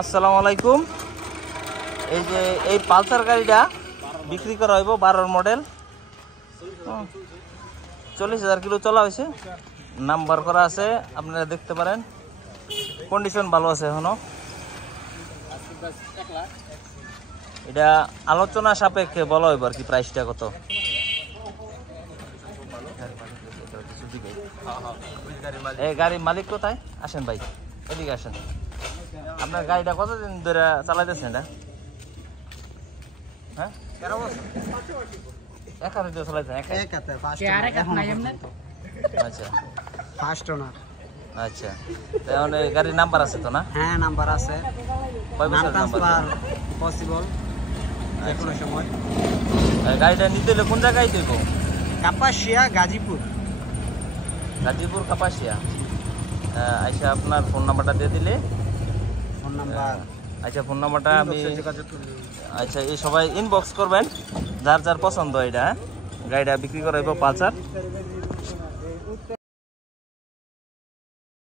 আসসালামু আলাইকুম। এই যে এই পালসার গাড়িটা বিক্রি করা হইব 12 মডেল, 40,000 কিলো চলা হয়েছে, নাম্বার করা আছে, আপনারা দেখতে পারেন। কন্ডিশন ভালো আছে এখনো। এটা আলোচনা সাপেক্ষে বলা হইব আর কি, প্রাইসটা কত। এই গাড়ির মালিক কোথায়? আসেন ভাই, এদিকে আসেন। আপনার গাড়িটা কতদিন ধরে চালাইতেছেন এটা? হ্যাঁ, 11 বছর। এক হাতে চালাইছেন? আচ্ছা, ফার্স্ট ওনার। আচ্ছা, তাহলে গাড়ির নাম্বার আছে তো না? হ্যাঁ, নাম্বার আছে। কয় বছর নাম্বার? পসিবল যে কোনো সময়। গাড়িটা নিতে হলে কোন জায়গায় দেব? কাপাসিয়া, গাজীপুর। গাজীপুর কাপাসিয়া। আচ্ছা, আপনার ফোন নাম্বারটা দিয়ে দিলে। Phone number? আচ্ছা, ফোন নাম্বারটা আমি, আচ্ছা, এই সবাই ইনবক্স করবেন যার যার পছন্দ। এটা গাড়িটা বিক্রি করা হইব পালসার।